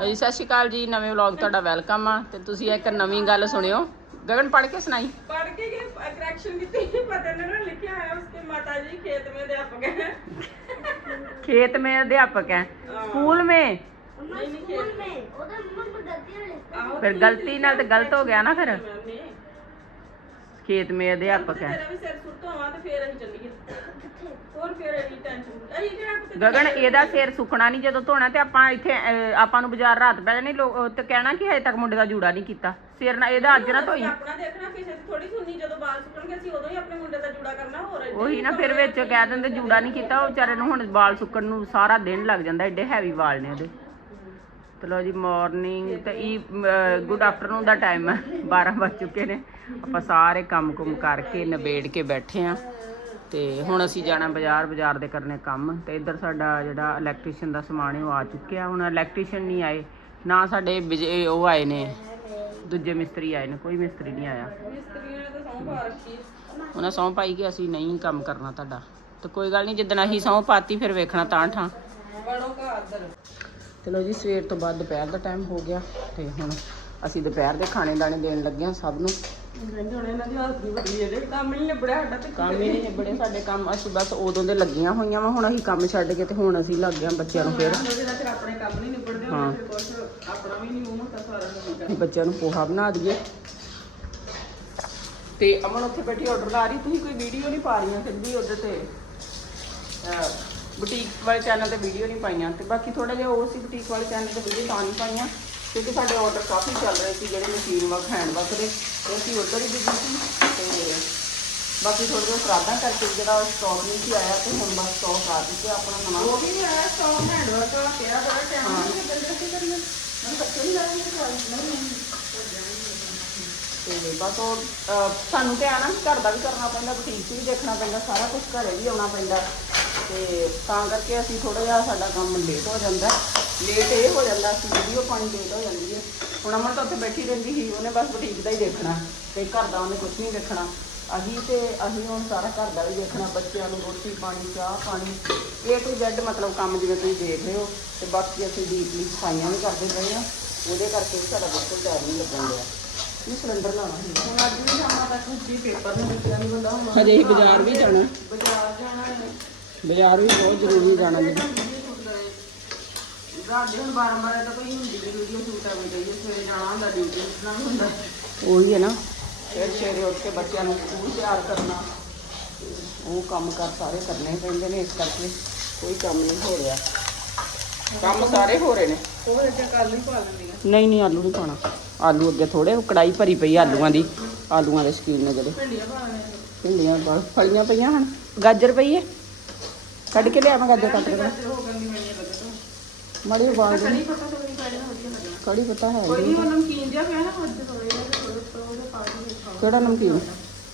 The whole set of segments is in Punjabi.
ਜੀ ਸਤਿ ਸ਼੍ਰੀ ਅਕਾਲ ਜੀ ਨਵੇਂ ਵਲੌਗ ਤੁਹਾਡਾ ਵੈਲਕਮ ਆ ਤੇ ਤੁਸੀਂ ਇੱਕ ਨਵੀਂ ਗੱਲ ਸੁਣਿਓ ਗਗਨ ਪੜ੍ਹ ਕੇ ਸੁਣਾਈ पढ़ के ये करेक्शन की थी पता नहीं ना लिखा है उसके माता जी खेत में अध्यापक है खेत में अध्यापक है स्कूल में नहीं नहीं खेत में आओ फिर गलती ना तो गलत हो गया ना फिर मैम ने ਖੇਤ ਮੇ ਅਧਿਆਪਕ ਹੈ ਗਗਨ ਇਹਦਾ ਸਿਰ ਸੁੱਕਣਾ ਨਹੀਂ ਜਦੋਂ ਧੋਣਾ ਤੇ ਆਪਾਂ ਇੱਥੇ ਆਪਾਂ ਨੂੰ ਬਾਜ਼ਾਰ ਰਾਤ ਪੈ ਜਾਣੀ ਲੋਕ ਤੇ ਕਹਿਣਾ ਕਿ ਹਜੇ ਤੱਕ ਮੁੰਡੇ ਦਾ ਜੂੜਾ ਨਹੀਂ ਕੀਤਾ। ਸਿਰ ਨਾਲ ਇਹਦਾ ਅੱਜ ਨਾ ਧੋਈ ਉਹੀ ਨਾ ਫਿਰ ਵਿੱਚ ਕਹਿ ਦਿੰਦੇ ਜੂੜਾ ਨਹੀਂ ਕੀਤਾ ਉਹ ਵਿਚਾਰੇ ਨੂੰ ਹੁਣ ਵਾਲ ਸੁੱਕਣ ਨੂੰ ਸਾਰਾ ਦਿਨ ਲੱਗ ਜਾਂਦਾ ਐਡੇ ਹੈਵੀ ਵਾਲ ਨੇ ਉਹਦੇ। ਚਲੋ ਜੀ ਮਾਰਨਿੰਗ ਤੇ ਇਹ ਗੁੱਡ ਆਫਟਰਨੂਨ ਦਾ ਟਾਈਮ ਹੈ। 12 ਵੱਜ ਚੁੱਕੇ ਨੇ। ਆਪਾਂ ਸਾਰੇ ਕੰਮ ਕੁਮ ਕਰਕੇ ਨਿਬੇੜ ਕੇ ਬੈਠੇ ਆ ਤੇ ਹੁਣ ਅਸੀਂ ਜਾਣਾ ਬਾਜ਼ਾਰ ਬਾਜ਼ਾਰ ਦੇ ਕਰਨੇ ਕੰਮ। ਤੇ ਇੱਧਰ ਸਾਡਾ ਜਿਹੜਾ ਇਲੈਕਟ੍ਰੀਸ਼ੀਅਨ ਦਾ ਸਮਾਨ ਹੈ ਉਹ ਆ ਚੁੱਕਿਆ। ਹੁਣ ਇਲੈਕਟ੍ਰੀਸ਼ੀਅਨ ਨਹੀਂ ਆਏ। ਨਾ ਸਾਡੇ ਉਹ ਆਏ ਨੇ। ਦੂਜੇ ਮਿਸਤਰੀ ਆਏ ਨੇ। ਕੋਈ ਮਿਸਤਰੀ ਨਹੀਂ ਆਇਆ। ਸੌਂ। ਉਹਨਾਂ ਸਹੁੰ ਪਾਈ ਕਿ ਅਸੀਂ ਨਹੀਂ ਕੰਮ ਕਰਨਾ ਤੁਹਾਡਾ। ਤੇ ਕੋਈ ਗੱਲ ਨਹੀਂ ਜਿੱਦਣ ਅਸੀਂ ਸਹੁੰ ਪਾਤੀ ਫਿਰ ਵੇਖਣਾ ਤਾਂ ਠਾਂ। ਬਣੋ ਘਰ ਜੀ, ਸਵੇਰ ਤੋਂ ਬਾਅਦ ਦੁਪਹਿਰ ਦਾ ਟਾਈਮ ਹੋ ਗਿਆ ਤੇ ਹੁਣ ਅਸੀਂ ਦੁਪਹਿਰ ਦੇ ਖਾਣੇ ਦਾਣੇ ਦੇਣ ਲੱਗੇ ਹਾਂ ਸਭ ਨੂੰ। ਕੰਮ ਹੀ ਨਹੀਂ ਨਿਬੜੇ ਸਾਡੇ ਕੰਮ ਅਸੀਂ ਬਸ ਉਦੋਂ ਦੇ ਲੱਗੀਆਂ ਹੋਈਆਂ ਵਾ, ਹੁਣ ਅਸੀਂ ਕੰਮ ਛੱਡ ਕੇ ਤੇ ਹੁਣ ਅਸੀਂ ਲੱਗ ਗਏ ਹਾਂ ਬੱਚਿਆਂ ਨੂੰ ਫਿਰ। ਹਾਂ। ਅਸੀਂ ਬੱਚਿਆਂ ਨੂੰ ਪੋਹਾ ਬਣਾ ਦਈਏ। ਤੇ ਅਮਨ ਉੱਥੇ ਬੈਠੀ ਆਰਡਰ ਲਾ ਰਹੀ, ਤੁਸੀਂ ਕੋਈ ਵੀਡੀਓ ਨਹੀਂ ਪਾ ਰਹੀਆਂ ਫਿਰ ਵੀ ਉਹਦੇ ਤੇ। ਬੁਟੀਕ ਵਾਲੇ ਚੈਨਲ ਤੇ ਵੀਡੀਓ ਨਹੀਂ ਪਾਈਆਂ ਤੇ ਬਾਕੀ ਥੋੜਾ ਜਿਹਾ ਉਹ ਸੀ ਬੁਟੀਕ ਵਾਲੇ ਚੈਨਲ ਤੇ ਵੀਡੀਓ ਤਾਂ ਨਹੀਂ ਪਾਈਆਂ ਕਿਉਂਕਿ ਸਾਡੇ ਆਰਡਰ ਕਾਫੀ ਚੱਲ ਰਹੇ ਸੀ ਜਿਹੜੇ ਮਸ਼ੀਨ ਵਰਕ ਹੈਂਡ ਵਰਕ ਦੇ। ਤੇ ਅਸੀਂ ਉੱਧਰ ਹੀ ਬਿਜ਼ੀ ਸੀ ਤੇ ਬਾਕੀ ਥੋੜਾ ਜਿਹਾ ਖਰਾਬਾਂ ਕਰਕੇ ਜਿਹੜਾ ਸਟਾਕ ਨਹੀਂ ਸੀ ਆਇਆ ਤੇ ਹੁਣ ਬਸ ਸਟਾਕ ਆ ਚੁੱਕਿਆ ਆਪਣਾ ਨਵਾਂ। ਉਹ ਵੀ ਨਹੀਂ ਆਇਆ ਸਟਾਕ ਹੈਂਡ ਵਰਕ ਵਾਲਾ ਕਿਹਾ ਬੜਾ ਟਾਈਮ ਨਹੀਂ ਬੰਦੇ ਕੀ ਕਰਨਾ ਮੈਂ ਬੱਚੇ ਨਹੀਂ ਲਾਏ ਤੇ ਨਹੀਂ ਨਹੀਂ ਤੇ ਬਸ ਉਹ ਸਾਨੂੰ ਤੇ ਆਣਾ ਘਰ ਦਾ ਵੀ ਕਰਨਾ ਪੈਂਦਾ ਬੁਟੀਕ ਵੀ ਦੇਖਣਾ ਪੈਂਦਾ ਸਾਰਾ ਕੁਝ ਘਰੇ ਵੀ ਆਉਣਾ ਪੈਂਦਾ। ਤੇ ਤਾਂ ਕਰਕੇ ਅਸੀਂ ਥੋੜਾ ਜਿਹਾ ਸਾਡਾ ਕੰਮ ਲੇਟ ਹੋ ਜਾਂਦਾ ਲੇਟ ਇਹ ਹੋ ਜਾਂਦਾ ਸੀ ਵੀਡੀਓ ਪਾਣੀ ਲੇਟ ਹੋ ਜਾਂਦੀ ਹੈ। ਹੁਣ ਅਮਨ ਤਾਂ ਉੱਥੇ ਬੈਠੀ ਰਹਿੰਦੀ ਸੀ ਉਹਨੇ ਬਸ ਬੁਟੀਕ ਦਾ ਹੀ ਦੇਖਣਾ ਤੇ ਘਰ ਦਾ ਉਹਨੇ ਕੁਝ ਨਹੀਂ ਦੇਖਣਾ। ਅਸੀਂ ਤੇ ਅਸੀਂ ਹੁਣ ਸਾਰਾ ਘਰ ਦਾ ਵੀ ਦੇਖਣਾ ਬੱਚਿਆਂ ਨੂੰ ਰੋਟੀ ਪਾਣੀ ਚਾਹ ਪਾਣੀ। ਇਹ ਤੋਂ ਜ਼ੈਡ ਮਤਲਬ ਕੰਮ ਜਿਵੇਂ ਤੁਸੀਂ ਦੇਖ ਰਹੇ ਹੋ ਤੇ ਬਾਕੀ ਅਸੀਂ ਡੀਪਲੀ ਸਫਾਈਆਂ ਵੀ ਕਰਦੇ ਪਏ ਆ ਉਹਦੇ ਕਰਕੇ ਸਾਡਾ ਬਿਲਕੁਲ ਟਾਈਮ ਨਹੀਂ ਲੱਗਣ ਡਿਆ। ਇਹ ਸਿਲੰਡਰ ਲਾਉਣਾ ਸੀ। ਹੁਣ ਅੱਜ ਵੀ ਜਾਣਾ ਤਾਂ ਕੁਝ ਪੇਪਰ ਨਹੀਂ ਦਿੱਤਿਆ ਨਹੀਂ ਬੰਦਾ ਹੁਣ ਹਜੇ ਹੀ ਬਾਜ਼ਾਰ ਵੀ ਜਾਣਾ। ਬਾਜ਼ਾਰ ਜਾਣਾ ਹੈ। ਬਾਜ਼ਾਰ ਵੀ ਬਹੁਤ ਜ਼ਰੂਰੀ ਜਾਣਾ ਜੀ। ਦੇ ਹੁਣ 12 12 ਤਾਂ ਕੋਈ ਹੁੰਦੀ ਨਹੀਂ ਵੀਡੀਓ ਸ਼ੂਟ ਆਉਣੀ ਚਾਹੀਦੀ ਸਵੇਰੇ ਜਾਣਾ ਹੁੰਦਾ ਡਿਊਟੀ ਵੀ ਹੁੰਦਾ। ਉਹੀ ਹੈ ਨਾ। ਫਿਰ ਸਵੇਰੇ ਉੱਠ ਕੇ ਬੱਚਿਆਂ ਨੂੰ ਸਕੂਲ ਤਿਆਰ ਕਰਨਾ। ਉਹ ਕੰਮ ਕਰ ਸਾਰੇ ਕਰਨੇ ਪੈਂਦੇ ਨੇ ਇਸ ਕਰਕੇ ਕੋਈ ਕੰਮ ਨਹੀਂ ਹੋ ਰਿਹਾ। ਕੰਮ ਸਾਰੇ ਹੋ ਰਹੇ ਨੇ। ਉਹ ਇੱਥੇ ਕੱਲ ਹੀ ਪਾ ਲੈਂਦੀ ਨਹੀਂ ਨਹੀਂ ਆਲੂ ਨਹੀਂ ਪਾਣਾ ਆਲੂ ਅੱਗੇ ਥੋੜੇ ਕੜਾਈ ਭਰੀ ਪਈ ਆਲੂਆਂ ਦੀ ਆਲੂਆਂ ਦੇ ਸ਼ਕੀਨ ਨੇ ਜਿਹੜੇ। ਭਿੰਡੀਆਂ ਪਾ ਲੈਂਦੀ ਭਿੰਡੀਆਂ ਪਾ- ਫਲੀਆਂ ਪਈਆਂ ਹਨ। ਗਾਜਰ ਪਈ ਹੈ? ਕੱਢ ਕੇ ਲਿਆ ਮੈਂ ਗਾਜਰ ਕੱਟ ਕੇ। ਉਹ ਹੈ ਮਾੜੀ ਉਬਾਲ ਦੇ ਕੜੀ ਪਤਾ ਹੈ ਕੋਈ ਨਹੀਂ। ਉਹ ਨਮਕੀਨ ਜਿਹਾ ਪਿਆ ਨਾ ਅੱਜ ਥੋੜੇ ਪਾ ਕਿਹੜਾ ਨਮਕੀਨ?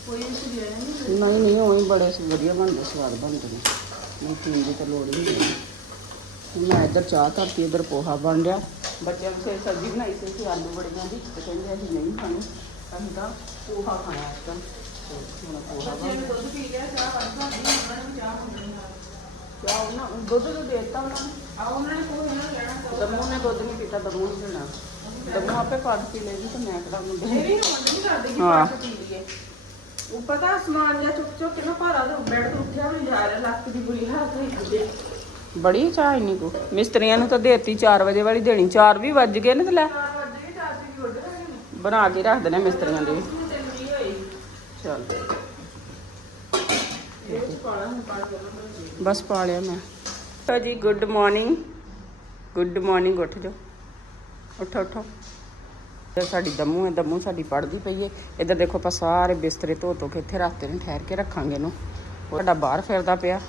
ਕੋਈ ਨਹੀਂ ਨਹੀਂ ਨਹੀਂ ਉਹੀ ਬੜੇ ਸ- ਵਧੀਆ ਬਣਦੇ ਸਵਾਦ ਬਣਦੇ ਨੇ। ਨਮਕੀਨ ਦੀ ਤਾਂ ਲੋੜ ਹੀ ਨਹੀਂ ਮੈਂ ਇੱਧਰ ਚਾਹ ਧਰਤੀ ਇੱਧਰ ਪੋਹਾ ਬਣ ਰਿਹਾ। ਬੱਚਿਆਂ ਨੂੰ ਸੇ ਸਬਜ਼ੀ ਬਣਾਈ ਸੀ ਅਸੀਂ ਆਲੂ ਬੜੀਆਂ ਦੀ ਤੇ ਕਹਿੰਦੇ ਅਸੀਂ ਨਹੀਂ ਖਾਣੀ। ਅਸੀਂ ਤਾਂ ਪੋਹਾ ਖਾਣਾ ਅੱਜ ਕੱਲ੍ਹ ਪੋਹਾ ਬਣ ਜਿਵੇਂ ਦੁੱਧ ਪੀ ਗਿਆ ਚਾਹ ਉਹਨਾਂ ਨੇ ਵੀ ਚਾਹ ਮੰਗਣੀ ਨਾਲ ਚਾਹ ਉਹਨਾਂ ਦੁੱਧ ਤੋਂ ਦੇਤਾ ਉਹਨਾਂ ਨੇ। ਆ ਉਹਨਾਂ ਨੇ ਕੋਈ ਇਹਨਾਂ ਨੂੰ ਲੈਣਾ ਦਮੂ ਨੇ ਦੁੱਧ ਨਹੀਂ ਪੀਤਾ ਦਮੂ ਨਹੀਂ ਪੀਣਾ। ਦਮੂ ਆਪੇ ਪਾਦ ਪੀ ਲੈਗੀ ਤੇ ਮੈਂ ਕਿਹੜਾ ਮੁੰਡੇ ਇਹ ਵੀ ਮੰਨ ਨਹੀਂ ਕਰਦੇ ਕਿ ਹਾਂ। ਪਾਸ ਪੀ ਲਈਏ। ਉਹ ਪਤਾ ਸਮਾਨ ਜਿਹਾ ਚੁੱਕ ਚੁੱਕ ਕੇ ਨਾ ਭਾਰਾ ਦਾ ਬੈੱਡ ਤੋਂ ਉੱਠਿਆ ਵੀ ਨੀ ਜਾ ਰਿਹਾ ਲੱਕ ਦੀ ਬੁਰੀ ਹਾਲਤ ਹੋਈ ਪਈ ਹੈ। ਬੜੀ ਚਾਹ ਇੰਨੀ ਕੋ। ਮਿਸਤਰੀਆਂ ਨੂੰ ਤਾਂ ਦੇਤੀ 4 ਵਜੇ ਵਾਲੀ ਦੇਣੀ। 4 ਵੀ ਵੱਜ ਗਏ ਨੇ ਤੇ ਲੈ। ਚਾਰ ਵਜੇ ਚਾਰ ਦੀ ਉੱਡ ਰਹੇ ਨੇ। ਬਣਾ ਕੇ ਰੱਖ ਦੇਣੇ ਮਿਸਤਰੀਆਂ ਦੇ ਵੀ। ਤਿੰਨ ਵੀ ਹੋਈ ਚੱਲ ਇਹ ਚ ਪਾਣਾ ਹੁਣ ਪਾ ਕੇ ਬਸ ਪਾ ਲਿਆ ਮੈਂ। ਚਲੋ ਜੀ ਗੁੱਡ ਮਾਰਨਿੰਗ ਗੁੱਡ ਮਾਰਨਿੰਗ ਉੱਠ ਜਾਓ। ਉੱਠੋ ਉੱਠੋ। ਇਹ ਸਾਡੀ ਦਮੂ ਹੈ, ਦਮੂ ਸਾਡੀ ਪੜਦੀ ਪਈ ਹੈ। ਇੱਧਰ ਦੇਖੋ ਆਪਾਂ ਸਾਰੇ ਬਿਸਤਰੇ ਧੋ ਧੋ ਕੇ ਇੱਥੇ ਰੱਖਤੇ ਨੂੰ ਠਹਿਰ ਕੇ ਰੱਖਾਂਗੇ ਇਹਨੂੰ। ਸਾਡਾ ਬਾਹਰ ਫਿਰਦਾ ਪਿਆ।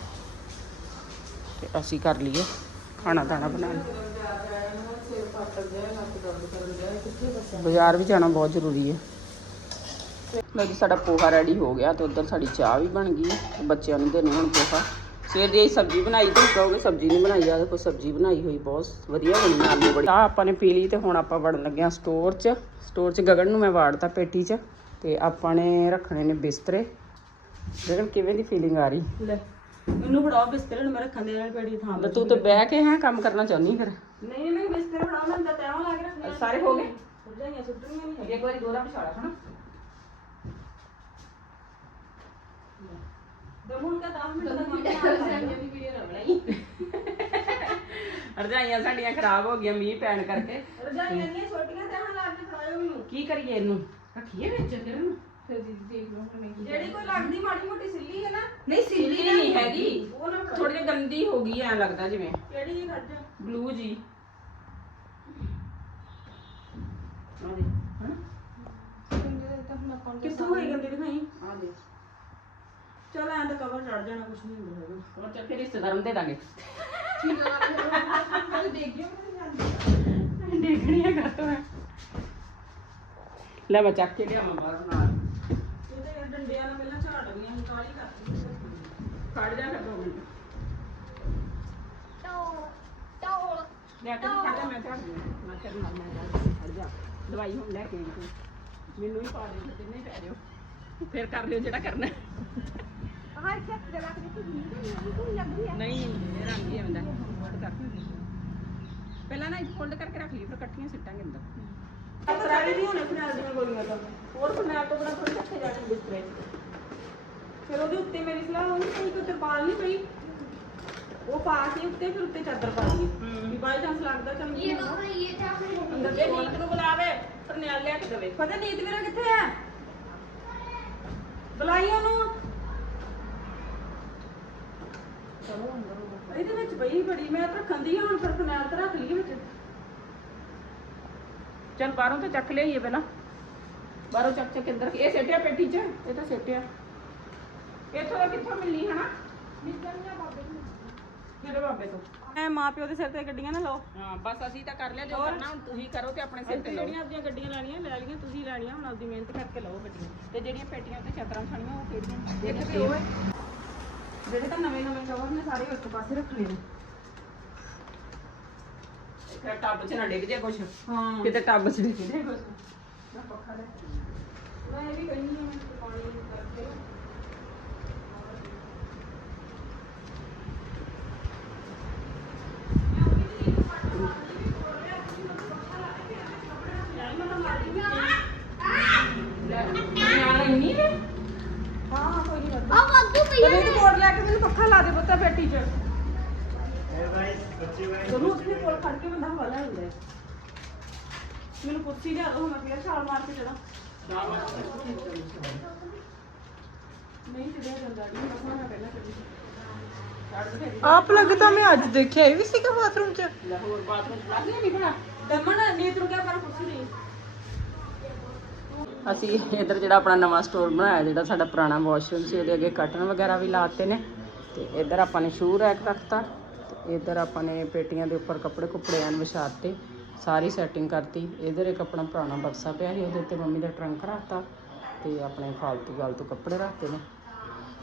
ਤੇ ਅਸੀਂ ਕਰ ਲਈਏ ਖਾਣਾ ਦਾਣਾ ਬਣਾ ਲਈਏ ਬਾਜ਼ਾਰ ਵੀ ਜਾਣਾ ਬਹੁਤ ਜ਼ਰੂਰੀ ਹੈ। ਜੀ ਸਾਡਾ ਪੋਹਾ ਰੈਡੀ ਹੋ ਗਿਆ ਤੇ ਉਧਰ ਸਾਡੀ ਚਾਹ ਵੀ ਬਣ ਗਈ। ਤੇ ਬੱਚਿਆਂ ਨੂੰ ਦੇਣੇ ਹੁਣ ਪੋਹਾ। ਸਵੇਰ ਦੀ ਸਬਜ਼ੀ ਬਣਾਈ ਤੇ ਕਹੋਗੇ ਸਬਜ਼ੀ ਨਹੀਂ ਬਣਾਈ ਆ ਦੇਖੋ ਸਬਜ਼ੀ ਬਣਾਈ ਹੋਈ ਬਹੁਤ ਵਧੀਆ ਬਣੀ ਆਲੂ ਬੜੀ ਚਾਹ ਆਪਾਂ ਨੇ ਪੀ ਲਈ ਤੇ ਹੁਣ ਆਪਾਂ ਵੜਨ ਲੱਗੇ ਆ ਸਟੋਰ 'ਚ। ਸਟੋਰ 'ਚ ਗਗਨ ਨੂੰ ਮੈਂ ਵਾੜਤਾ ਪੇਟੀ 'ਚ ਤੇ ਆਪਾਂ ਨੇ ਰੱਖਣੇ ਨੇ ਬਿਸਤਰੇ। ਗਗਨ ਕਿਵੇਂ ਦੀ ਫੀਲਿੰਗ ਆ ਰਹੀ? ਲੈ ਮੈਨੂੰ ਫੜਾਓ ਬਿਸਤਰੇ ਨੂੰ ਮੈਂ ਰੱਖਣ ਦੇ ਨਾਲ ਪੇੜੀ ਥਾਂ ਤੇ ਤੂੰ ਤਾਂ ਬਹਿ ਕੇ ਹੈ ਕੰਮ ਕਰਨਾ ਚਾਹੁੰਦੀ ਫਿਰ। ਨਹੀਂ ਮੈਂ ਬਿਸਤਰੇ ਫੜਾ ਮੈਂ ਤਾਂ ਤੈਨੂੰ ਲਾ ਕੇ ਰੱਖਣਾ ਸਾਰੇ ਹੋ ਗਏ? ਰਜਾਈਆਂ ਸੁੱਟਣੀਆਂ ਨਹੀਂ ਇੱਕ ਵਾਰੀ ਦੋਰਾ ਵਿਛਾਲਾ ਹਨਾ? ਦਮੂਨ ਦਾ 10 ਮਿੰਟ ਦਾ ਕੰਮ ਦੀ ਵੀਡੀਓ ਨਾ ਬਣਾਈ ਰਜਾਈਆਂ ਸਾਡੀਆਂ ਖਰਾਬ ਹੋ ਗਈਆਂ ਮੀਂਹ ਪੈਣ ਕਰਕੇ। ਰਜਾਈਆਂ ਨਹੀਂ ਛੋਟੀਆਂ ਤੈਨੂੰ ਲਾ ਕੇ ਫੜਾਇਓ ਮੈਨੂੰ। ਕੀ ਕਰੀਏ ਇਹਨੂੰ? ਰੱਖੀਏ ਵਿੱਚ ਕਿਰਨ ਫਿਰ ਦੀਦੀ ਦੇਖ ਲਓ ਹੁਣ ਜਿਹੜੀ ਕੋਈ ਲੱਗਦੀ ਮਾੜੀ ਮੋਟੀ ਸਿੱਲੀ ਹੈ ਨਾ ਨਹੀਂ ਸਿੱਲੀ ਨਹੀਂ ਹੈਗੀ। ਉਹ ਨਾ ਫੜਾਇਓ। ਥੋੜੀ ਜਿਹੀ ਗੰਦੀ ਹੋ ਗਈ ਐ ਲੱਗਦਾ ਜਿਵੇਂ। ਕਿਹੜੀ ਜੀ ਖਰਚਾ ਬਲੂ ਜੀ। ਆ ਦੇ ਤਾਂ ਹੁਣ ਕਿੱਥੋਂ ਹੋਈ ਗੰਦੀ ਦਿਖਾਈ? ਆ ਦੇ ਚਲ ਐਂ ਤਾਂ ਕਵਰ ਚੜ ਜਾਣਾ ਕੁਛ ਨਹੀਂ ਹੁੰਦਾ ਹੈਗਾ। ਹੋਰ ਚੱਲ ਫਿਰ ਰਿਸ਼ਤੇਦਾਰਾਂ ਨੂੰ ਦੇ ਦਾਂਗੇ ਠੀਕ ਆ ਮੈਂ ਦੇਖ ਗਿਆ ਮੈਂ ਦੇਖਣੀ ਹੈ ਘੱਟੋ ਹੈ ਲੈ ਮੈਂ ਚੱਕ ਕੇ ਲਿਆਵਾਂ ਬਾਹਰ ਨਾਲ ਇਹ ਤਾਂ ਯਾਰ ਡੰਡਿਆਂ ਨਾਲ ਪਹਿਲਾਂ ਝਾੜ ਗਈਆਂ ਹੁਣ ਕਾਲੀ ਕਰਦੀ ਖੜ ਜਾ ਫਿਰ ਦੋ ਮਿੰਟ ਟੋਲ ਟੋਲ ਲੈ ਕੇ ਖੜ ਜਾ ਮੈਂ ਝਾੜ ਦਿਆਂ ਮੈਂ ਤੇਰੇ ਨਾਲ ਮੈਂ ਝਾੜ ਦਿਆਂ, ਖੜ ਜਾ। ਦਵਾਈ ਹੁਣ ਲੈ ਕੇ ਆਈ ਤੂੰ। ਮੈਨੂੰ ਹੀ ਪਾ ਦੇ ਤੇ ਨਹੀਂ ਪੈ ਦਿਓ। ਫਿਰ ਕਰ ਲਿਓ ਜਿਹੜਾ ਕਰਨਾ। ਹਰ ਦੇ ਲੱਗ ਦੇਖੀ ਨਹੀਂ ਹੈ। ਨਹੀਂ ਇਹ ਰੰਗ ਹੀ ਆਉਂਦਾ ਫੋਲਡ ਕਰ ਪਹਿਲਾਂ ਨਾ ਫੋਲਡ ਕਰਕੇ ਰੱਖ ਲਈ ਫਿਰ ਇਕੱਠੀਆਂ ਸਿੱਟਾਂਗੇ ਅੰਦਰ। ਫਰਾਲੀ ਦੀ ਹੋਣੇ ਫਰਾਲ ਦੀਆਂ ਗੋਲੀਆਂ ਤਾਂ। ਹੋਰ ਫਰਨੈਲ ਤੋਂ ਬਣਾ ਥੋੜੀ ਰੱਖੇ ਜਾ ਕੇ ਬਿਸਤਰੇ ਫਿਰ ਉਹਦੇ ਉੱਤੇ ਮੇਰੀ ਸਲਾਹ ਹੋਣੀ ਕੋਈ ਕੋਈ ਤਰਪਾਲ ਨਹੀਂ ਪਈ। ਉਹ ਪਾ ਕੇ ਉੱਤੇ ਫਿਰ ਉੱਤੇ ਚਾਦਰ ਪਾ ਦਈਏ ਵੀ ਬਾਈ ਚਾਂਸ ਲੱਗਦਾ ਚੱਲ ਇਹ ਬਾਬਾ ਇਹ ਤਾਂ ਆਪਣੇ ਅੰਦਰ ਇਹ ਨੀਤ ਨੂੰ ਬੁਲਾਵੇ ਫਰਨੈਲ ਲਿਆ ਕੇ ਦੇਵੇ। ਪਤਾ ਨੀਤ ਵੀਰਾ ਕਿੱਥੇ ਆ ਬੁਲਾਈ ਉਹਨੂੰ। ਚਲੋ ਅੰਦਰ ਇਹਦੇ ਵਿੱਚ ਪਈ ਬੜੀ ਮੈਂ ਤਾਂ ਰੱਖਣ ਦੀ ਆ, ਹੁਣ ਫਿਰ ਫਰਨੈਲ ਤੇ ਰੱਖ ਲਈਏ ਵਿੱਚ। ਚੱਲ ਬਾਹਰੋਂ ਤਾਂ ਚੱਕ ਲਿਆਈਏ ਪਹਿਲਾਂ। ਬਾਹਰੋਂ ਚੱਕ ਚੱਕ ਅੰਦਰ। ਇਹ ਸੇਟਿਆ ਪੇਟੀ 'ਚ? ਇਹ ਤਾਂ ਸੇਟਿਆ। ਇੱਥੋਂ ਦਾ ਕਿੱਥੋਂ ਮਿਲਣੀ ਹਨਾ? ਕਿਹੜੇ ਬਾਬੇ ਤੋਂ। ਐ ਮਾਂ ਪਿਓ ਦੇ ਸਿਰ ਤੇ ਗੱਡੀਆਂ ਨਾ ਲਾਓ। ਹਾਂ ਬਸ ਅਸੀਂ ਤਾਂ ਕਰ ਲਿਆ ਜੋ ਕਰਨਾ ਹੁਣ ਤੁਸੀਂ ਕਰੋ ਤੇ ਆਪਣੇ ਸਿਰ ਤੇ ਲਓ। ਜਿਹੜੀਆਂ ਆਪਣੀਆਂ ਗੱਡੀਆਂ ਲੈਣੀਆਂ ਲੈ ਲਈਆਂ ਤੁਸੀਂ ਲੈਣੀਆਂ ਹੁਣ ਆਪਦੀ ਮਿਹਨਤ ਕਰਕੇ ਲਓ ਗੱਡੀਆਂ। ਤੇ ਜਿਹੜੀਆਂ ਪੇਟੀਆਂ ਤੇ ਚਾਦਰਾਂ ਛਾਣੀਆਂ ਉਹ ਕਿਹੜੀਆਂ? ਇੱਕ ਤੇ ਉਹ ਜਿਹੜੇ ਤਾਂ ਨਵੇਂ ਨਵੇਂ ਕਵਰ ਨੇ ਸਾਰੇ ਇੱਕ ਪਾਸੇ ਰੱਖਣੇ ਨੇ। ਇੱਕ ਟੱਬ 'ਚ ਨਾ ਡਿੱਗ ਜੇ ਕੁਛ। ਹਾਂ। ਕਿਤੇ ਟੱਬ 'ਚ ਡਿੱਗ ਜੇ ਕੁਛ। ਮੈਂ ਇਹ ਵੀ ਕਹਿੰਦੀ ਹਾਂ ਮੈਂ ਪਾਣੀ ਕਰਕੇ ਨਿਆਣਾ ਇੰਨੀ ਵੇ ਹਾਂ ਹਾਂ ਕੋਈ ਨਹੀਂ ਆ ਵਾਧੂ ਪਈ ਕਦੇ ਤੇ ਕੋਟ ਲੈ ਕੇ ਮੈਨੂੰ ਪੱਖਾ ਲਾ ਦੇ ਪੁੱਤਾ ਪੇਟੀ 'ਚ ਜ਼ਰੂਰ ਉੱਥੇ ਕੋਲ ਖੜ ਕੇ ਬੰਦਾ ਹਵਾ ਲੈ ਲੈਂਦਾ ਹੈ। ਮੈਨੂੰ ਕੁਰਸੀ ਲਿਆ ਦੋ ਮੈਂ ਫੇਰ ਛਾਲ ਮਾਰ ਕੇ ਚਲਾ। ਨਹੀਂ ਚੜਿਆ ਜਾਂਦਾ ਨਹੀਂ ਮੈਂ ਮੈਂ ਪਹਿਲਾਂ ਚੜੀ ਆਪ ਲੱਗ ਤਾਂ ਮੈਂ ਅੱਜ ਦੇਖਿਆ ਇਹ ਵੀ ਸੀਗਾ ਬਾਥਰੂਮ 'ਚ। ਲੈ ਹੋਰ ਬਾਥਰੂਮ 'ਚ ਲੱਗ ਨਹੀਂ ਬਣਾ ਦਮਨ ਨੀਤ ਨੂੰ ਕਿਹਾ ਪਰ ਕੁਰਸੀ ਨਹੀਂ ਅਸੀਂ ਇਧਰ ਜਿਹੜਾ ਆਪਣਾ ਨਵਾਂ ਸਟੋਰ ਬਣਾਇਆ ਜਿਹੜਾ ਸਾਡਾ ਪੁਰਾਣਾ ਵਾਸ਼ਰੂਮ ਸੀ ਉਹਦੇ ਅੱਗੇ ਕਰਟਨ ਵਗੈਰਾ ਵੀ ਲਾਤੇ ਨੇ। ਤੇ ਇਧਰ ਆਪਾਂ ਨੇ ਸ਼ੂ ਰੈਕ ਰੱਖਤਾ ਤੇ ਇਧਰ ਆਪਾਂ ਨੇ ਪੇਟੀਆਂ ਦੇ ਉੱਪਰ ਕੱਪੜੇ ਕੁੱਪੜੇ ਐਨ ਵਿਛਾਤੇ ਸਾਰੀ ਸੈਟਿੰਗ ਕਰਤੀ। ਇਧਰ ਇੱਕ ਆਪਣਾ ਪੁਰਾਣਾ ਬਕਸਾ ਪਿਆ ਸੀ ਉਹਦੇ ਉੱਤੇ ਮੰਮੀ ਦਾ ਟਰੰਕ ਰੱਖਤਾ ਤੇ ਆਪਣੇ ਫਾਲਤੂ ਗਾਲਤੂ ਕੱਪੜੇ ਰੱਖਤੇ ਨੇ।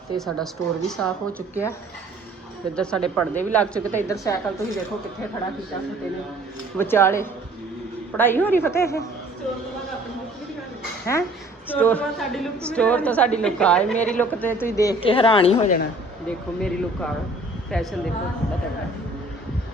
ਤੇ ਸਾਡਾ ਸਟੋਰ ਵੀ ਸਾਫ਼ ਹੋ ਚੁੱਕਿਆ। ਤੇ ਇੱਧਰ ਸਾਡੇ ਪਰਦੇ ਵੀ ਲੱਗ ਚੁੱਕੇ ਤੇ ਇੱਧਰ ਸਾਈਕਲ ਤੁਸੀਂ ਦੇਖੋ ਕਿੱਥੇ ਖੜਾ ਕੀਤਾ ਫਤਿਹ ਨੇ। ਵਿਚਾਲੇ। ਪੜ੍ਹਾਈ ਹੋ ਰਹੀ ਫਤਿਹ ਇਹ? ਹੈ? ਸਟੋਰ ਸਾਡੀ ਲੁੱਕ ਸਟੋਰ ਤਾਂ ਸਾਡੀ ਲੁੱਕ ਆ ਮੇਰੀ ਲੁੱਕ ਤੇ ਤੁਸੀਂ ਦੇਖ ਕੇ ਹੈਰਾਨ ਹੀ ਹੋ ਜਾਣਾ। ਦੇਖੋ ਮੇਰੀ ਲੁੱਕ ਆ ਫੈਸ਼ਨ ਦੇਖੋ ਕਿੰਨਾ ਤਗੜਾ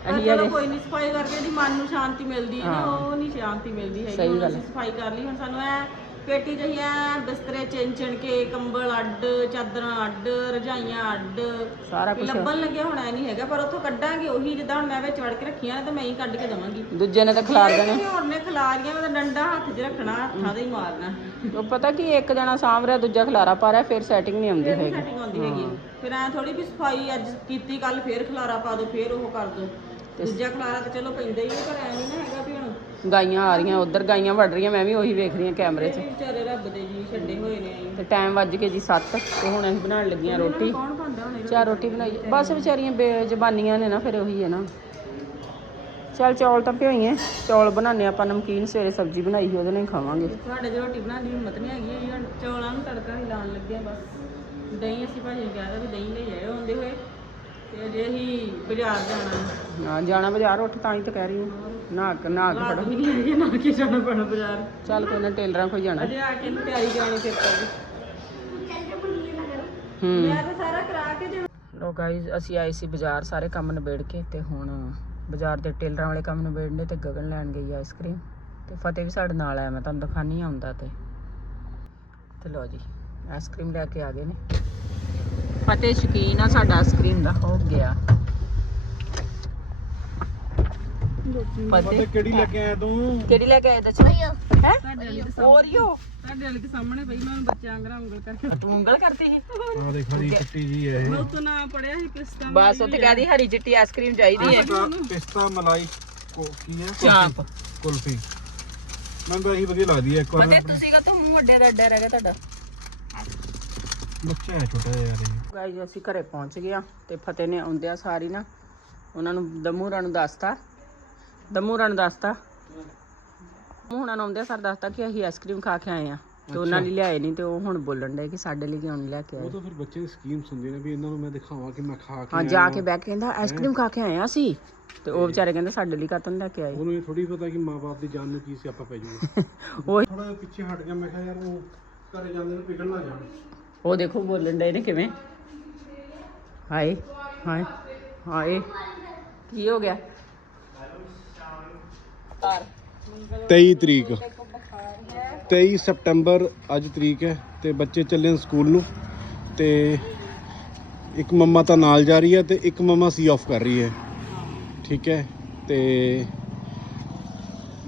ਅਸੀਂ ਚਲੋ ਅਜੇ ਕੋਈ ਨਹੀਂ ਸਫ਼ਾਈ ਕਰਕੇ ਜਿਹੜੀ ਮਨ ਨੂੰ ਸ਼ਾਂਤੀ ਮਿਲਦੀ ਹੈ ਨਾ ਹਾਂ। ਉਹ ਨਹੀਂ ਸ਼ਾਂਤੀ ਮਿਲਦੀ ਹੈਗੀ ਸਹੀ ਹੁਣ ਗੱਲ ਅਸੀਂ ਹੈ। ਸਫ਼ਾਈ ਕਰ ਲਈ ਹੁਣ ਸਾਨੂੰ ਐ ਪੇਟੀ ਜਿਹੀ ਐ ਬਿਸਤਰੇ ਚਿਣ ਚਿਣ ਕੇ ਕੰਬਲ ਅੱਡ ਚਾਦਰਾਂ ਅੱਡ ਰਜਾਈਆਂ ਅੱਡ ਸਾਰਾ ਵੀ ਕੁਝ ਲੱਭਣ ਲੱਗਿਆ ਹੁਣ ਐ ਨਹੀਂ ਹੈਗਾ ਪਰ ਉੱਥੋਂ ਕੱਢਾਂਗੇ ਉਹੀ ਜਿੱਦਾਂ ਹੁਣ ਮੈਂ ਵਿੱਚ ਵੜ ਕੇ ਰੱਖੀਆਂ ਨੇ ਤਾਂ ਮੈਂ ਹੀ ਕੱਢ ਕੇ ਦਵਾਂਗੀ। ਦੂਜੇ ਨੇ ਤਾਂ ਖਿਲਾਰ ਦੇਣੇ। ਕਿਸੇ ਹੋਰ ਨੇ ਖਿਲਾਰੀਆਂ ਮੈਂ ਤਾਂ ਡੰਡਾ ਹੱਥ 'ਚ ਰੱਖਣਾ ਹੱਥਾਂ ਦੇ ਹੀ ਮਾਰਨਾ। ਉਹ ਪਤਾ ਕੀ ਇੱਕ ਜਣਾ ਸਾਂਭ ਰਿਹਾ ਦੂਜਾ ਖਿਲਾਰਾ ਪਾ ਰਿਹਾ ਫਿਰ ਸੈਟਿੰਗ ਨਹੀਂ ਆਉਂਦੀ ਹੈਗੀ। ਸੈਟਿੰਗ ਆਉਂਦੀ ਹੈਗੀ। ਫਿਰ ਐ ਥੋੜੀ ਵੀ ਸਫ਼ਾਈ ਅੱਜ ਕੀਤੀ ਕੱਲ ਫੇਰ ਖਲਾਰਾ ਪਾ ਦੋ ਫੇਰ ਉਹ ਕਰ ਦੋ। ਦੂਜਾ ਖਲਾਰਾ ਤਾਂ ਚਲੋ ਪੈਂਦਾ ਹੀ ਹੈ ਪਰ ਐ ਨਹੀਂ ਨਾ ਹੈਗਾ ਵੀ ਹੁਣ ਗਾਈਆਂ ਆ ਰਹੀਆਂ ਉਧਰ ਗਾਈਆਂ ਵੱਢ ਰਹੀਆਂ ਮੈਂ ਵੀ ਉਹੀ ਵੇਖ ਰਹੀ ਹਾਂ ਕੈਮਰੇ 'ਚ। ਇਹ ਵਿਚਾਰੇ ਰੱਬ ਦੇ ਜੀ ਛੱਡੇ ਹੋਏ ਨੇ ਤੇ ਟਾਈਮ ਵੱਜ ਕੇ ਜੀ 7 ਤੇ ਹੁਣ ਅਸੀਂ ਬਣਾਉਣ ਲੱਗੀਆਂ ਰੋਟੀ। ਕੌਣ ਪਾਉਂਦਾ ਹੁਣ ਚਾਰ ਰੋਟੀ ਬਣਾਈ। ਬਸ ਵਿਚਾਰੀਆਂ ਬੇਜ਼ਬਾਨੀਆਂ ਨੇ ਨਾ ਫਿਰ ਉਹੀ ਹੈ ਨਾ। ਚੱਲ ਚੌਲ ਤਾਂ ਭਿਓਈਏ। ਚੌਲ ਬਣਾਉਂਦੇ ਆਪਾਂ ਨਮਕੀਨ ਸਵੇਰੇ ਸਬਜ਼ੀ ਬਣਾਈ ਸੀ ਉਹਦੇ ਨਾਲ ਹੀ ਖਾਵਾਂਗੇ। ਤੁਹਾਡੇ ਜੇ ਰੋਟੀ ਬਣਾਉਣ ਦੀ ਹਿੰਮਤ ਨਹੀਂ ਹੈਗੀ ਅਸੀਂ ਹੁਣ ਚੌਲਾਂ ਨੂੰ ਤੜਕਾ ਹੀ ਲਾਉਣ ਲੱਗੇ ਆ ਬਸ। ਦਹੀਂ ਅਸੀਂ ਭਾਜੀ ਨੂੰ ਕਹਿ ਵੀ ਦਹੀਂ ਲੈ ਆਇਓ ਆਉਂਦੇ ਹੋਏ। ਤੇ ਅਜੇ ਬਾਜ਼ਾਰ ਜਾਣਾ ਹਾਂ। ਜਾਣਾ ਬਾਜ਼ਾਰ ਉੱਠ ਤਾਂ ਹੀ ਤਾਂ ਕਹਿ ਰਹੀ ਹਾਂ। ਨਾ ਕੇ ਨਾ ਕੇ ਰਾਤ ਫੜਾ। ਵੀ ਨਹੀਂ ਹੈਗੇ ਨਾ ਕਿ ਜਾਣਾ ਪੈਣਾ ਬਾਜ਼ਾਰ। ਚੱਲ ਕੋਈ ਨਾ ਟੇਲਰਾਂ ਕੋਈ ਜਾਣਾ। ਅਜੇ ਆ ਕੇ ਤਿਆਰੀ ਕਰਾਣੀ ਫਿਰ ਕਰਾਂਗੇ ਹੂੰ। ਮੈਂ ਤਾਂ ਸਾਰਾ ਕਰਾ ਕੇ ਜੇ ਲੋ ਗਾਇਜ਼ ਅਸੀਂ ਆਏ ਸੀ ਬਾਜ਼ਾਰ ਸਾਰੇ ਕੰਮ ਨਿਬੇੜ ਕੇ ਤੇ ਹੁਣ ਬਾਜ਼ਾਰ ਦੇ ਟੇਲਰਾਂ ਵਾਲੇ ਕੰਮ ਨੂੰ ਬੇੜਨੇ ਤੇ ਗਗਨ ਲੈਣ ਗਈ ਆਈਸਕ੍ਰੀਮ ਤੇ ਫਤਿਹ ਵੀ ਸਾਡੇ ਨਾਲ ਆਇਆ ਮੈਂ ਤੁਹਾਨੂੰ ਦਿਖਾਣੀ ਆਉਂਦਾ ਤੇ। ਤੇ ਲਓ ਜੀ ਆਈਸਕ੍ਰੀਮ ਲੈ ਕੇ ਆ ਗਏ ਨੇ। ਫਤਿਹ ਸ਼ਕੀਨ ਆ ਸਾਡਾ ਆਈਸਕ੍ਰੀਮ ਦਾ ਹੋ ਗਿਆ। ਫਤਿਹ ਕਿਹੜੀ ਲੈ ਕੇ ਆਇਆ ਤੂੰ? ਕਿਹੜੀ ਲੈ ਕੇ ਆਏ ਦੱਸੋ? ਹੈ? ਓਰੀਓ ਸਾਡੇ ਵਾਲੇ ਦੇ ਸਾਹਮਣੇ ਪਈ ਮੈਂ ਬੱਚਿਆਂ ਅੰਗਰਾ ਉਂਗਲ ਕਰਕੇ। ਤੂੰ ਉਂਗਲ ਕਰਤੀ ਸੀ? ਆ ਦੇਖ ਹਰੀ ਚਿੱਟੀ ਜੀ ਹੈ ਮੈਂ ਉਤੋਂ ਨਾ ਪੜਿਆ ਸੀ ਪਿਸਤਾ ਬਸ ਉੱਥੇ ਕਹਦੀ ਹਰੀ ਚਿੱਟੀ ਆਈਸਕ੍ਰੀਮ ਚਾਹੀਦੀ ਹੈ। ਪਿਸਤਾ ਮਲਾਈ ਕੋ ਕੀ ਹੈ? ਚਾਂਪ। ਕੁਲਫੀ। ਮੈਨੂੰ ਤਾਂ ਇਹੀ ਵਧੀਆ ਲੱਗਦੀ ਹੈ ਇੱਕ ਵਾਰ ਫਤਿਹ ਤੁਸੀਂ ਕਾ ਮੂੰਹ ਅੱਡੇ ਦਾ ਅੱਡਾ ਰਹਿ ਗਿਆ ਤੁਹਾਡਾ? ਬੱਚਾ ਛੋਟਾ ਯਾਰ ਅਸੀਂ ਘਰੇ ਪਹੁੰਚ ਗਏ ਆ ਤੇ ਫਤਿਹ ਨੇ ਆਉਂਦਿਆਂ ਸਾਰੀ ਨਾ ਉਹਨਾਂ ਨੂੰ ਦਮੂਰਾਂ ਨੂੰ ਦੱਸਤਾ। ਦਮੂਰਾਂ ਨੂੰ ਦੱਸਤਾ। ਮੂਹਣਾ ਨੂੰ ਆਉਂਦਿਆਂ ਸਰ ਦੱਸਤਾ ਕਿ ਅਸੀਂ ਆਈਸਕ੍ਰੀਮ ਖਾ ਕੇ ਆਏ ਆ ਤੇ ਉਹਨਾਂ ਲਈ ਲਿਆਏ ਨਹੀਂ ਤੇ ਉਹ ਹੁਣ ਬੋਲਣ ਡੇ ਕਿ ਸਾਡੇ ਲਈ ਕਿਉਂ ਨਹੀਂ ਲੈ ਕੇ ਆਏ। ਉਹ ਤਾਂ ਫਿਰ ਬੱਚੇ ਦੀ ਸਕੀਮਸ ਹੁੰਦੀ ਨੇ ਵੀ ਇਹਨਾਂ ਨੂੰ ਮੈਂ ਦਿਖਾਵਾਂ ਕਿ ਮੈਂ ਖਾ ਕੇ ਹਾਂ ਜਾ ਕੇ ਬਹਿ ਕੇ ਕਹਿੰਦਾ ਆਈਸਕ੍ਰੀਮ ਖਾ ਕੇ ਆਏ ਆ ਅਸੀਂ? ਤੇ ਉਹ ਵਿਚਾਰੇ ਕਹਿੰਦੇ ਸਾਡੇ ਲਈ ਕਾਤੋਂ ਲੈ ਕੇ ਆਏ? ਉਹਨੂੰ ਇਹ ਥੋੜੀ ਪਤਾ ਕਿ ਮਾਪੇ ਦੀ ਜਾਨ ਨੂੰ ਕੀ ਸਿਆਪਾ ਪੈ ਜਾਊਗਾ। ਉਹ ਥੋੜਾ ਪਿੱਛੇ ਹਟ ਗਿਆ ਮੈਂ ਕਿਹਾ ਯਾਰ ਉਹ ਘਰੇ ਜਾਂਦੇ ਨੂੰ ਪਿਘਲ ਨਾ ਜਾਣ ਉਹ ਦੇਖੋ ਬੋਲਣ ਡੇ ਨੇ ਕਿਵੇਂ? ਹਾਏ ਹਾਏ ਹਾਏ। ਕੀ ਹੋ ਗਿਆ? ਤਾਰ 23 ਤਰੀਕ। 23 ਸਤੰਬਰ ਅੱਜ ਤਰੀਕ ਹੈ ਤੇ ਬੱਚੇ ਚੱਲੇ ਸਕੂਲ ਨੂੰ ਤੇ ਇੱਕ ਮੰਮਾ ਤਾਂ ਨਾਲ ਜਾ ਰਹੀ ਹੈ ਤੇ ਇੱਕ ਮੰਮਾ ਸੀ ਆਫ ਕਰ ਰਹੀ ਹੈ। ਠੀਕ ਹੈ ਤੇ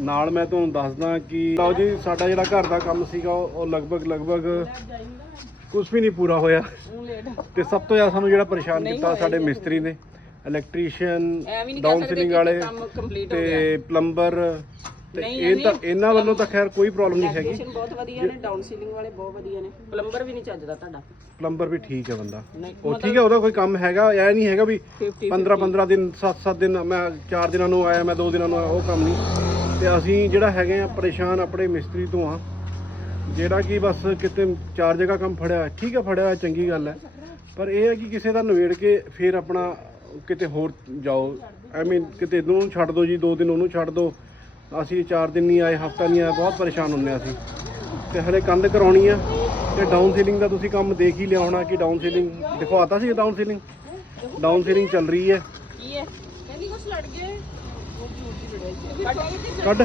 ਨਾਲ ਮੈਂ ਤੁਹਾਨੂੰ ਦੱਸਦਾ ਕਿ ਲਓ ਜੀ, ਸਾਡਾ ਜਿਹੜਾ ਘਰ ਦਾ ਕੰਮ ਸੀਗਾ, ਉਹ ਲਗਭਗ ਲਗਭਗ ਕੁਝ ਵੀ ਨਹੀਂ ਪੂਰਾ ਹੋਇਆ। ਤੇ ਸਭ ਤੋਂ ਜ਼ਿਆਦਾ ਸਾਨੂੰ ਜਿਹੜਾ ਪਰੇਸ਼ਾਨ ਕੀਤਾ ਸਾਡੇ ਮਿਸਤਰੀ ਨੇ ਇਲੈਕਟ੍ਰੀਸ਼ੀਅਨ ਡਾਊਨ ਸੀਲਿੰਗ ਵਾਲੇ ਤੇ ਪਲੰਬਰ ਤੇ ਇਹ ਤਾਂ ਇਹਨਾਂ ਵੱਲੋਂ ਤਾਂ ਖੈਰ ਕੋਈ ਪ੍ਰੋਬਲਮ ਨਹੀਂ ਹੈਗੀ। ਇਲੈਕਟ੍ਰੀਸ਼ੀਅਨ ਬਹੁਤ ਵਧੀਆ ਨੇ ਡਾਊਨ ਸੀਲਿੰਗ ਵਾਲੇ ਬਹੁਤ ਵਧੀਆ ਨੇ। ਪਲੰਬਰ ਵੀ ਨਹੀਂ ਚੱਜਦਾ ਤੁਹਾਡਾ। ਪਲੰਬਰ ਵੀ ਠੀਕ ਹੈ ਬੰਦਾ। ਉਹ ਠੀਕ ਹੈ ਉਹਦਾ ਕੋਈ ਕੰਮ ਹੈਗਾ ਇਹ ਨਹੀਂ ਹੈਗਾ ਵੀ 50 15 15 ਦਿਨ 7 7 ਦਿਨ ਮੈਂ 4 ਦਿਨਾਂ ਨੂੰ ਆਇਆ ਮੈਂ 2 ਦਿਨਾਂ ਨੂੰ ਆਇਆ ਉਹ ਕੰਮ ਨਹੀਂ। ਤੇ ਅਸੀਂ ਜਿਹੜਾ ਹੈਗੇ ਆ ਪਰੇਸ਼ਾਨ ਆਪਣੇ ਮਿਸਤਰੀ ਤੋਂ ਆ। ਜਿਹੜਾ ਕਿ ਬਸ ਕਿਤੇ ਚਾਰ ਜਗ੍ਹਾ ਕੰਮ ਫੜਿਆ। ਠੀਕ ਹੈ ਫੜਿਆ ਹੋਇਆ, ਚੰਗੀ ਗੱਲ ਹੈ। ਪਰ ਇਹ ਹੈ ਕਿ ਕਿਸੇ ਦਾ ਨਵੇੜ ਕੇ ਫਿਰ ਆਪਣਾ ਕਿਤੇ ਹੋਰ ਜਾਓ। ਆਈ ਮੀਨ ਕਿਤੇ ਇਹਨੂੰ ਛੱਡ ਦਿਓ ਜੀ 2 ਦਿਨ ਉਹਨੂੰ ਛੱਡ ਦਿਓ ਅਸੀਂ 4 ਦਿਨ ਨਹੀਂ ਆਏ ਹਫਤਾ ਨਹੀਂ ਆਇਆ ਬਹੁਤ ਪਰੇਸ਼ਾਨ ਹੁੰਨੇ ਅਸੀਂ। ਤੇ ਹਲੇ ਕੰਧ ਕਰਾਉਣੀ ਆ ਤੇ ਡਾਊਨ ਸੀਲਿੰਗ ਦਾ ਤੁਸੀਂ ਕੰਮ ਦੇਖ ਹੀ ਲਿਆ ਹੋਣਾ ਕਿ ਡਾਊਨ ਸੀਲਿੰਗ ਦਿਖਵਾਤਾ ਸੀ ਡਾਊਨ ਸੀਲਿੰਗ ਡਾਊਨ ਸੀਲਿੰਗ ਚੱਲ ਰਹੀ ਹੈ। ਕੀ ਹੈ? ਕਹਿੰਦੀ ਕੁਛ ਲੜ ਗਏ। ਕੱਢ।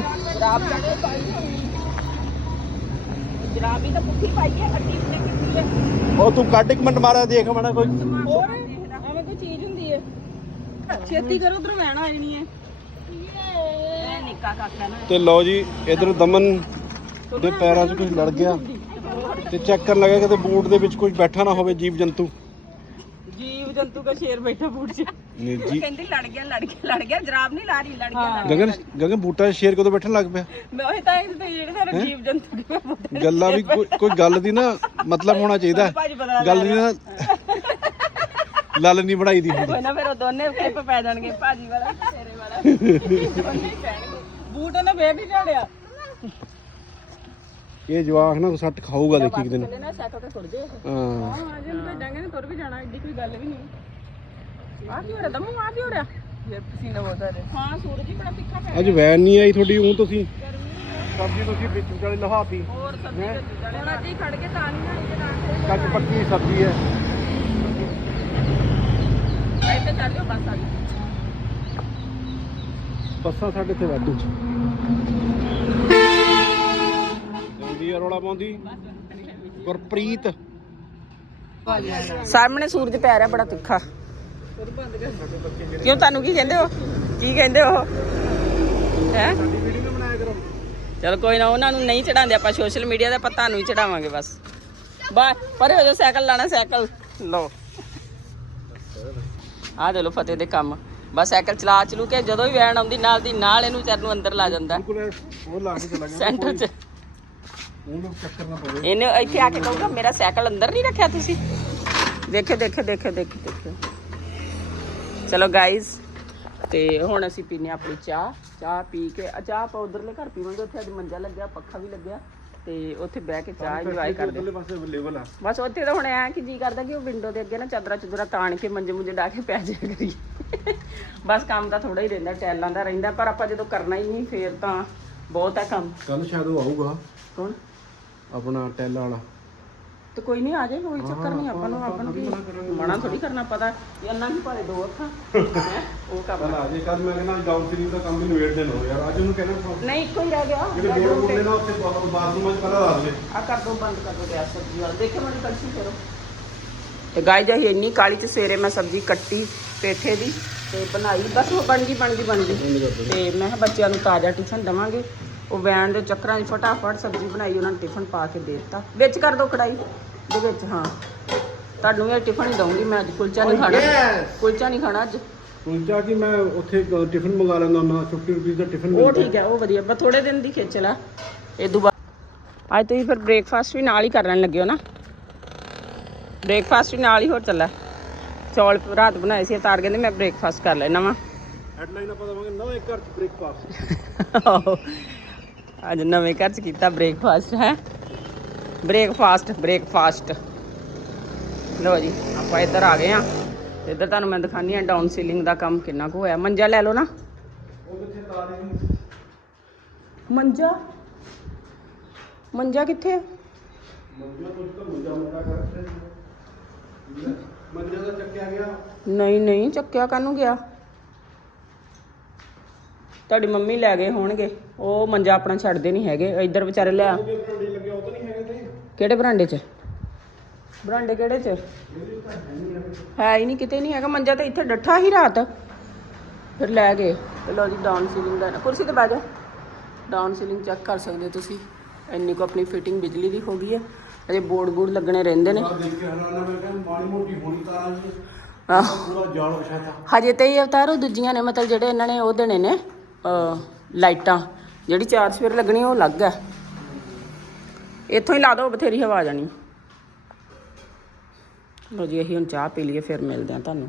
ਤਾਂ ਪੁੱਠੀ ਪਾਈ ਹੈ ਹੱਡੀ ਤੇ ਕਿੱਤੀ ਹੈ। ਉਹ ਤੂੰ ਕੱਢ ਇੱਕ ਮਿੰਟ ਮਾਰਾ ਦੇਖ ਮੜਾ ਕੋਈ। ਹੋਰ? ਐਵੇਂ ਕੋਈ ਚੀਜ਼ ਹੁੰਦੀ ਹੈ। ਛੇਤੀ ਕਰੋ ਉਧਰੋਂ ਲੈਣ ਆ ਜਣੀ ਹੈ। ਇਹ ਨਿੱਕਾ ਕਾਕਾ ਨਾ ਤੇ ਲਓ ਜੀ ਇਧਰ ਦਮਨ ਦੇ ਪੈਰਾਂ 'ਚ ਕੁਝ ਲੜ ਗਿਆ। ਤੇ ਚੈੱਕ ਕਰਨ ਲੱਗਾ ਕਿ ਬੂਟ ਦੇ ਵਿੱਚ ਕੁਝ ਬੈਠਾ ਨਾ ਹੋਵੇ ਜੀਵ ਜੰਤੂ। ਜੀਵ ਜੰਤੂ ਦਾ ਸ਼ੇਰ ਬੈਠਾ ਬੂਟ 'ਚ। ਨਹੀਂ ਜੀ। ਕਹਿੰਦੀ ਲੜ ਗਿਆ ਲੜ ਗਿਆ ਲੜ ਗਿਆ ਜਰਾਬ ਨਹੀਂ ਲਾ ਰਹੀ ਲੜ ਗਿਆ ਲੜ ਗਗਨ ਗਗਨ ਬੂਟਾ ਸ਼ੇਰ ਕਦੋਂ ਬੈਠਣ ਲੱਗ ਪਿਆ? ਮੈਂ ਉਹ ਤਾਂ ਇਹ ਤੇ ਜਿਹੜੇ ਸਾਰੇ ਜੀਵ ਜੰਤੂ ਬੂਟ ਗੱਲਾਂ ਵੀ ਕੋਈ ਕੋਈ ਗੱਲ ਦੀ ਨਾ ਮਤਲਬ ਹੋਣਾ ਚਾਹੀਦਾ। ਭਾਜੀ ਪਤਾ ਗੱਲ ਦੀ ਨਾ ਲੱਲ ਨਹੀਂ ਬਣਾਈ ਦੀ ਹੁੰਦੀ। ਕੋਈ ਨਾ ਫਿਰ ਉਹ ਦੋਨੇ ਕਲਿੱਪ ਪੈ ਜਾਣਗੇ ਭਾਜੀ ਵਾਲਾ ਤੇ ਤੇਰੇ ਵਾਲਾ। ਦੋਨੇ ਹੀ ਪੈਣਗੇ ਬੂਟ ਉਹਨੇ ਫੇਰ ਨਹੀਂ ਝਾੜਿਆ। ਇਹ ਜਵਾਕ ਨਾ ਸੱਟ ਖਾਊਗਾ ਦੇਖੀ ਇੱਕ ਦਿਨ ਗਿਆ ਨਾ ਸਾਈਕਲ ਤੇ ਤੁਰ ਜੇ ਹਾਂ। ਹਾਂ ਜੇ ਭੇਜਾਂਗੇ ਨਾ ਤੁਰ ਵੀ ਜਾਣਾ ਏਡੀ ਕੋਈ ਗੱਲ ਵੀ ਨਹੀਂ। ਆ ਕੀ ਹੋ ਰਿਹਾ? ਦਮੂ ਆ ਕੀ ਹੋ ਰਿਹਾ? ਯਾਰ ਪਸੀਨਾ ਬਹੁਤ ਆ ਰਿਹਾ ਹਾਂ ਸੂਰਜ ਹੀ ਬੜਾ ਤਿੱਖਾ ਪੈ ਅੱਜ ਵੈਨ ਨਹੀਂ ਆਈ ਤੁਹਾਡੀ ਉਹ ਤੁਸੀਂ। ਸਬਜ਼ੀ ਤੁਸੀਂ ਵਿੱਚ ਵਿਚਾਲੇ ਲਹਾਤੀ ਹੋਰ ਸਬਜ਼ੀ ਤੇ ਹੁਣ ਅੱਜ ਹੀ ਖੜ ਕੇ ਤਾਂ ਨਹੀਂ ਆਈ ਤੇ ਨਾ ਕੱਚ ਪੱਕੀ ਸਬਜ਼ੀ ਹੈ। ਇੱਥੇ ਚੱਲਿਓ ਬਸ ਆ ਗਈ ਬੱਸਾਂ ਸਾਡੇ ਇੱਥੇ ਵਾਧੂ। ਜਾਂਦੀ ਆ ਰੌਲਾ ਪਾਉਂਦੀ। ਗੁਰਪ੍ਰੀਤ। ਸਾਹਮਣੇ ਸੂਰਜ ਪੈ ਰਿਹਾ ਬੜਾ ਤਿੱਖਾ। ਕਿਉਂ ਤੁਹਾਨੂੰ ਕੀ ਕਹਿੰਦੇ ਹੋ? ਕੀ ਕਹਿੰਦੇ ਹੋ? ਹੈ? ਸਾਡੀ ਵੀਡੀਓ ਨਾ ਬਣਾਇਆ ਕਰੋ ਚਲ ਕੋਈ ਨਾ ਉਹਨਾਂ ਨੂੰ ਨਹੀਂ ਚੜਾਉਂਦੇ ਆਪਾਂ ਸੋਸ਼ਲ ਮੀਡੀਆ ਤੇ ਆਪਾਂ ਤੁਹਾਨੂੰ ਹੀ ਚੜਾਵਾਂਗੇ ਬਸ। ਬਾ ਪਰੇ ਹੋ ਜਾ ਸਾਈਕਲ ਲਾਣਾ ਸਾਈਕਲ। ਲਓ। ਆ ਦੇ ਲੋ ਫਤਿਹ ਦੇ ਕੰਮ। ਬਸ ਸਾਈਕਲ ਚਲਾ ਚਲੂ ਕੇ ਜਦੋਂ ਵੀ ਵੈਨ ਆਉਂਦੀ ਨਾਲ ਦੀ ਨਾਲ ਇਹਨੂੰ ਵਿਚਾਰ ਨੂੰ ਅੰਦਰ ਲਾ ਜਾਂਦਾ। ਬਿਲਕੁਲ ਉਹ ਲਾ ਕੇ ਚਲਾ ਗਿਆ। ਸੈਂਟਰ 'ਚ। ਉਹਨੂੰ ਚੱਕਰ ਨਾ ਪਵੇ। ਇਹਨੇ ਇੱਥੇ ਆ ਕੇ ਕਹੂਗਾ ਮੇਰਾ ਸਾਈਕਲ ਅੰਦਰ ਨਹੀਂ ਰੱਖਿਆ ਤੁਸੀਂ? ਦੇਖੇ ਦੇਖੇ ਦੇਖੇ ਦੇਖੇ ਦੇਖੇ ਚਲੋ ਗਾਇਜ਼ ਤੇ ਹੁਣ ਅਸੀਂ ਪੀਨੇ ਆਪਣੀ ਚਾਹ। ਚਾਹ ਪੀ ਕੇ ਆ ਚਾਹ ਆਪਾਂ ਉਧਰਲੇ ਘਰ ਪੀਵਾਂਗੇ ਉੱਥੇ ਅੱਜ ਮੰਜਾ ਲੱਗਿਆ ਪੱਖਾ ਵੀ ਲੱਗਿਆ ਤੇ ਉੱਥੇ ਬਹਿ ਕੇ ਚਾਹ ਇੰਜੋਏ ਕਰਦੇ ਉਧਰਲੇ ਪਾਸੇ ਅਵੇਲੇਬਲ ਆ। ਬਸ ਉੱਥੇ ਤਾਂ ਹੁਣ ਐ ਕਿ ਜੀ ਕਰਦਾ ਕਿ ਉਹ ਵਿੰਡੋ ਦੇ ਅੱਗੇ ਨਾ ਚਾਦਰਾਂ ਚੁਦਰਾ ਤਾਣ ਕੇ ਮੰਜੇ ਮੁੰਜੇ ਡਾ ਕੇ ਪੈ ਜਾਇਆ ਕਰੀ ਬਸ ਕੰਮ ਤਾਂ ਥੋੜਾ ਹੀ ਰਹਿੰਦਾ ਟੈਲਾਂ ਦਾ ਰਹਿੰਦਾ ਪਰ ਆਪਾਂ ਜਦੋਂ ਕਰਨਾ ਹੀ ਨਹੀਂ ਫੇਰ ਤਾਂ ਬਹੁਤ ਹੈ ਕੰਮ। ਕੱਲ ਸ਼ਾਇਦ ਉਹ ਆਊਗਾ। ਕੌਣ? ਆਪਣਾ ਟੈਲਾ ਵਾਲਾ। ਤੇ ਕੋਈ ਨਹੀਂ ਆ ਜਾਏ ਕੋਈ ਚੱਕਰ ਨਹੀਂ ਆਪਾਂ ਨੂੰ ਆਪਾਂ ਨੂੰ ਕੀ ਥੋੜੀ ਕਰਨਾ ਪਤਾ ਇਹ ਅੰਨਾ ਕੀ ਭਾਰੇ ਦੋ ਅੱਖਾਂ ਹੈਂ, ਉਹ ਕੰਮ ਆ ਜੇ ਕੱਲ ਮੈਂ ਕਹਿੰਦਾ ਦਾ ਕੰਮ ਵੀ ਨਿਬੇੜ ਦੇਣਾ ਯਾਰ ਅੱਜ ਉਹਨੂੰ ਕਹਿਣਾ ਨਹੀਂ ਇੱਕੋ ਹੀ ਰਹਿ ਗਿਆ। ਜਿਹੜੇ ਬੋਰਡ ਬੋਰਡ ਨਾ ਉੱਥੇ ਬਾਥਰੂਮ 'ਚ ਪਹਿਲਾਂ ਦੱਸ ਦੇ। ਆ ਕਰ ਦੋ ਬੰਦ ਕਰ ਦੋ ਗੈਸ ਸਬਜ਼ੀ ਵਾਲਾ। ਦੇਖੇ ਮੈਨੂੰ ਕੜਛੀ ਫੇਰੋ। ਤੇ ਗਾਈ ਜਾਈ ਇੰਨੀ ਕਾਲੀ ਚ ਸਵੇਰੇ ਮੈਂ ਸਬਜ਼ੀ ਕੱਟੀ ਪੇਠੇ ਦੀ ਤੇ ਬਣਾਈ। ਬਸ ਉਹ ਬਣ ਗਈ ਬਣ ਗਈ ਬਣ ਗਈ। ਤੇ ਮੈਂ ਕਿਹਾ ਬੱਚਿਆਂ ਨੂੰ ਤਾਜ਼ਾ ਟਿਫਨ ਦਵਾਂਗੇ। ਉਹ ਵੈਨ ਦੇ ਚੱਕਰਾਂ 'ਚ ਫਟਾਫਟ ਸਬਜ਼ੀ ਬਣਾਈ ਉਹਨਾਂ ਨੂੰ ਟਿਫਨ ਪਾ ਕੇ ਦੇ ਦਿੱਤਾ। ਵਿੱਚ ਕਰ ਦੋ ਕੜਾਈ ਦੇ ਵਿੱਚ ਹਾਂ। ਤੁਹਾਨੂੰ ਵੀ ਟਿਫਨ ਹੀ ਦਊਂਗੀ ਮੈਂ ਅੱਜ। ਕੁਲਚਾ ਨਹੀਂ ਖਾਣਾ। ਕੁਲਚਾ ਨਹੀਂ ਖਾਣਾ ਅੱਜ। ਕੁਲਚਾ ਕੀ ਮੈਂ ਉੱਥੇ ਟਿਫਨ ਮੰਗਾ ਲੈਂਦਾ ਹੁੰਦਾ 50 ਰੁਪਏ ਦਾ ਟਿਫਨ ਉਹ ਠੀਕ ਹੈ ਉਹ ਵਧੀਆ। ਬਸ ਥੋੜੇ ਦਿਨ ਦੀ ਖੇਚਲ ਆ। ਇਹ ਦੁਬਾਰਾ ਅੱਜ ਤੁਸੀਂ ਫਿਰ ਬ੍ਰੇਕਫਾਸਟ ਵੀ ਨਾਲ ਹੀ ਕਰਨ ਲੱਗੇ ਹੋ ਨਾ? ਬ੍ਰੇਕਫਾਸਟ ਵੀ ਨਾਲ ਹੀ ਹੋਰ ਚੱਲਾ। ਚੌਲ ਰਾਤ ਬਣਾਏ ਸੀ ਤਾਰ ਕਹਿੰਦੇ ਮੈਂ ਬ੍ਰੇਕਫਾਸਟ ਕਰ ਲੈਣਾ ਵਾ। ਹੈਡਲਾਈਨ ਆਪਾਂ ਦਵਾਂਗੇ ਨਵੇਂ ਘਰ 'ਚ ਬ੍ਰੇਕਫਾਸਟ ਅੱਜ ਨਵੇਂ ਘਰ ਚ ਕੀਤਾ ਬ੍ਰੇਕਫਾਸਟ ਹੈ? ਬ੍ਰੇਕਫਾਸਟ ਬ੍ਰੇਕਫਾਸਟ ਲੋ ਜੀ ਆਪਾਂ ਇੱਧਰ ਆ ਗਏ ਆ ਇੱਧਰ ਤੁਹਾਨੂੰ ਮੈਂ ਦਿਖਾਨੀ ਆ ਡਾਊਨ ਸੀਲਿੰਗ ਦਾ ਕੰਮ ਕਿੰਨਾ ਕੁ ਹੋਇਆ। ਮੰਜਾ ਲੈ ਲਓ ਨਾ। ਮੰਜਾ? ਮੰਜਾ ਕਿੱਥੇ ਆ? ਮੰਜਾ ਤੋਂ ਚੱਕਿਆ ਗਿਆ। ਨਹੀਂ ਨਹੀਂ ਚੱਕਿਆ ਕਾਹਨੂੰ ਗਿਆ? ਤੁਹਾਡੀ ਮੰਮੀ ਲੈ ਗਏ ਹੋਣਗੇ। ਉਹ ਮੰਜਾ ਆਪਣਾ ਛੱਡਦੇ ਨਹੀਂ ਹੈਗੇ। ਇੱਧਰ ਵਿਚਾਰੇ ਲਿਆ ਕਿਹੜੇ ਬਰਾਂਡੇ 'ਚ? ਬਰਾਂਡੇ ਕਿਹੜੇ 'ਚ? ਹੈ ਹੀ ਨਹੀਂ ਕਿਤੇ ਨਹੀਂ ਹੈਗਾ। ਮੰਜਾ ਤਾਂ ਇੱਥੇ ਡੱਠਾ ਹੀ ਰਾਤ। ਫਿਰ ਲੈ ਗਏ। ਤੇ ਲੋ ਜੀ ਡਾਊਨ ਸੀਲਿੰਗ ਦਾ ਕੁਰਸੀ ਤੇ ਬਹਿ ਜਾ ਡਾਊਨ ਸੀਲਿੰਗ ਚੈੱਕ ਕਰ ਸਕਦੇ ਹੋ ਤੁਸੀਂ। ਇੰਨੀ ਕੋ ਆਪਣੀ ਫਿਟਿੰਗ ਬਿਜਲੀ ਦੀ ਹੋ ਗਈ ਹੈ। ਅਜੇ ਬੋਰਡ ਬੋਰਡ ਲੱਗਣੇ ਰਹਿੰਦੇ ਨੇ। ਹਜੇ ਤੇ ਇਹ ਅਵਤਾਰ ਉਹ ਦੂਜੀਆਂ ਨੇ ਮਤਲਬ ਜਿਹੜੇ ਇਹਨਾਂ ਨੇ ਉਹ ਦੇਣੇ ਨੇ। ਲਾਈਟਾਂ। ਜਿਹੜੀ ਚਾਰ ਸਵੇਰ ਲੱਗਣੀ, ਉਹ ਅਲੱਗ ਹੈ। ਇੱਥੋਂ ਹੀ ਲਾ ਦਿਓ, ਬਥੇਰੀ ਹਵਾ ਜਾਣੀ। ਲੋ ਜੀ, ਅਸੀਂ ਹੁਣ ਚਾਹ ਪੀ ਲਈਏ, ਫਿਰ ਮਿਲਦੇ ਆ ਤੁਹਾਨੂੰ।